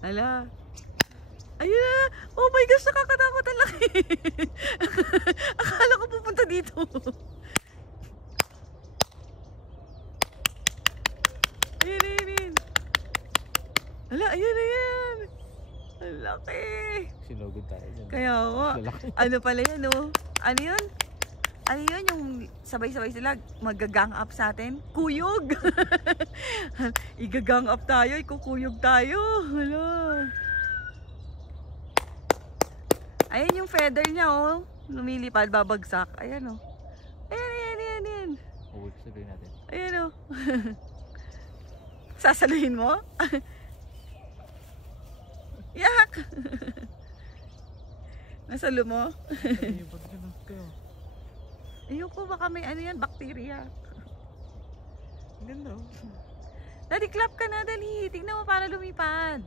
Ala. Ayun na. Oh my gosh, nakakatakot ang laki. Akala ko pupunta dito. Ayun, ayun, ayun. Ala, ayun, ayun. Ang laki. Sinugod tayo dyan. Kaya ako. Ano pala yan, oh? Ano yun? Ano yun yung sabay-sabay sila mag-gang up sa atin? Kuyog! Iga-gang up tayo, ikukuyog tayo. Hala. Ayan yung feather niya, oh. Lumilipad, babagsak. Ayan, oh. Ayan, ayan, ayan, ayan. Uwi, sabihin natin. Ayan, oh. Sasaluhin mo? Yak! Nasalo mo? Ayoko, baka may ano yan, bacteria. Ganda. Daddy, clap ka na, dali. Tignan mo para lumipad.